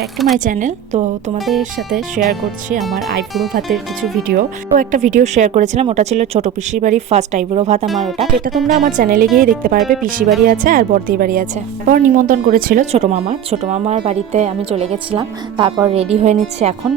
Back to my channel তো তোমাদের সাথে শেয়ার করছি আমার আইবুড়ো ভাতের কিছু ভিডিও তো একটা ভিডিও শেয়ার করেছিলাম, ওটা ছিল ছোট পিসির বাড়ি ফার্স্ট আইবুড়ো ভাত আমার ওটা। এটা তোমরা আমার চ্যানেলে গিয়ে দেখতে পারবে পিসি বাড়ি আছে আর বর্দি বাড়ি আছে। তারপর নিমন্ত্রণ করেছিল ছোট মামা। ছোট মামার বাড়িতে আমি চলে গেছিলাম, তারপর রেডি হয়ে নিচ্ছি এখন।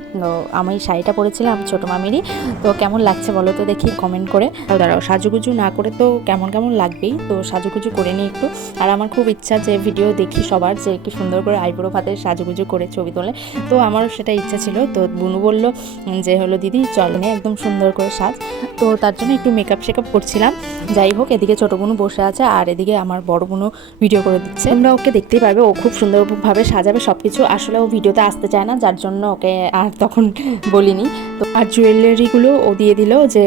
আমি শাড়িটা পরেছিলাম ছোট মামিরই। তো কেমন লাগছে বলো তো দেখি কমেন্ট করে। দাঁড়াও, সাজুগুজু না করে তো কেমন কেমন লাগবেই। তো সাজুগুজু করে নিই একটু। আর আমার খুব ইচ্ছা যে ভিডিও দেখি সবার, যে একটু সুন্দর করে আইবুড়ো ভাতের সাজুগুজু করে ছবি তোলে। তো আমারও সেটা ইচ্ছা ছিল। তো বুনু বলল যে হলো, দিদি, চল নে, একদম সুন্দর করে সাজ। তো তার জন্য একটু মেকআপ শেকআপ করছিলাম। যাই হোক, এদিকে ছোটো বোনু বসে আছে আর এদিকে আমার বড় বোনও ভিডিও করে দিচ্ছে। তোমরা ওকে দেখতেই পারবে, ও খুব সুন্দরভাবে সাজাবে সব কিছু আসলে ও ভিডিওতে আসতে চায় না, যার জন্য ওকে আর তখন বলিনি। তো আর জুয়েলারিগুলো ও দিয়ে দিল যে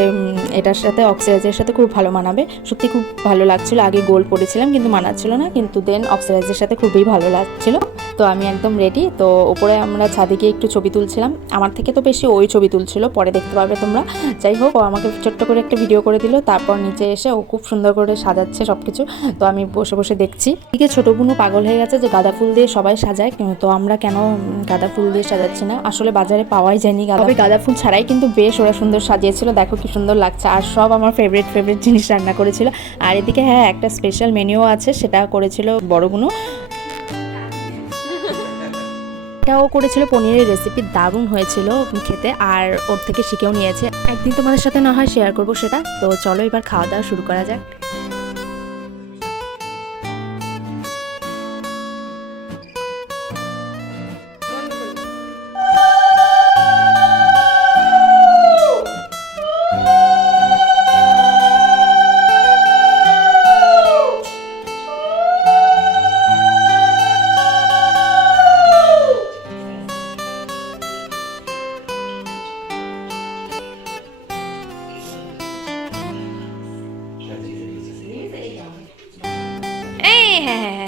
এটার সাথে অক্সিডাইজের সাথে খুব ভালো মানাবে। সত্যি খুব ভালো লাগছিল। আগে গোল্ড পরেছিলাম, কিন্তু মানাচ্ছিল না। কিন্তু দেন অক্সিডাইজের সাথে খুবই ভালো লাগছিল। তো আমি একদম রেডি তো উপরে আমরা ছাদে গিয়ে একটু ছবি তুলছিলাম। আমার থেকে তো বেশি ওই ছবি তুলছিল পরে দেখতে পাবে তোমরা। যাই হোক ও আমাকে ছোট্ট করে একটা ভিডিও করে দিল তারপর নিচে এসে ও খুব সুন্দর করে সাজাচ্ছে সব কিছু তো আমি বসে বসে দেখছি। এদিকে ছোটো বুনু পাগল হয়ে গেছে যে গাঁদা ফুল দিয়ে সবাই সাজায় কিন্তু তো আমরা কেন গাঁদা ফুল দিয়ে সাজাচ্ছি না? আসলে বাজারে পাওয়াই যায়নি গাঁদা গাঁদা ফুল ছাড়াই কিন্তু বেশ ওরা সুন্দর সাজিয়েছিল। দেখো কি সুন্দর লাগছে। আর সব আমার ফেভারিট ফেভারিট জিনিস রান্না করেছিল। আর এদিকে হ্যাঁ একটা স্পেশাল মেনুও আছে সেটা করেছিল বড় বুনু। এটাও করেছিল, পনিরের রেসিপি দারুণ হয়েছিল খেতে, আর ওর থেকে শিখেও নিয়েছে। একদিন তোমাদের সাথে না হয় শেয়ার করব সেটা, তো চলো এবার খাওয়া দাওয়া শুরু করা যাক। হ্যাঁ হ্যাঁ হ্যাঁ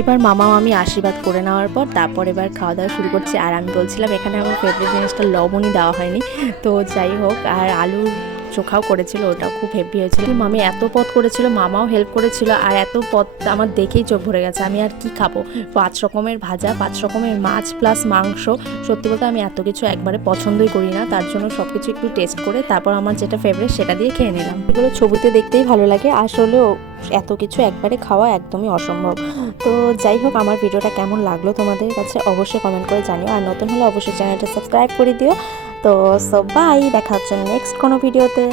এবার মামা মামি আশীর্বাদ করে নেওয়ার পর তারপর এবার খাওয়া দাওয়া শুরু করছি। আর আমি বলছিলাম, এখানে আমার ফেভারিট জিনিসটা লবণই দেওয়া হয়নি। তো যাই হোক, আর আলুর চোখাও করেছিল, ওটা খুব হেভি হয়েছিল। মামি এত পদ করেছিল, মামাও হেল্প করেছিল, আর এত পদ আমার দেখেই চোখ ভরে গেছে, আমি আর কি খাব? পাঁচ রকমের ভাজা, পাঁচ রকমের মাছ প্লাস মাংস। সত্যি বলতে আমি এত কিছু একবারে পছন্দই করি না, তার জন্য সব কিছু একটু টেস্ট করে তারপর আমার যেটা ফেভারিট সেটা দিয়ে খেয়ে নিলাম। এগুলো ছবিতে দেখতেই ভালো লাগে আসলেও এত কিছু একবারে খাওয়া একদমই অসম্ভব। তো যাই হোক, আমার ভিডিওটা কেমন লাগল তোমাদের কাছে অবশ্যই কমেন্ট করে জানিও, আর নতুন হলে অবশ্যই চ্যানেলটা সাবস্ক্রাইব করে দিও। তো সো বাই দেখা হচ্ছে নেক্সট কোনো ভিডিওতে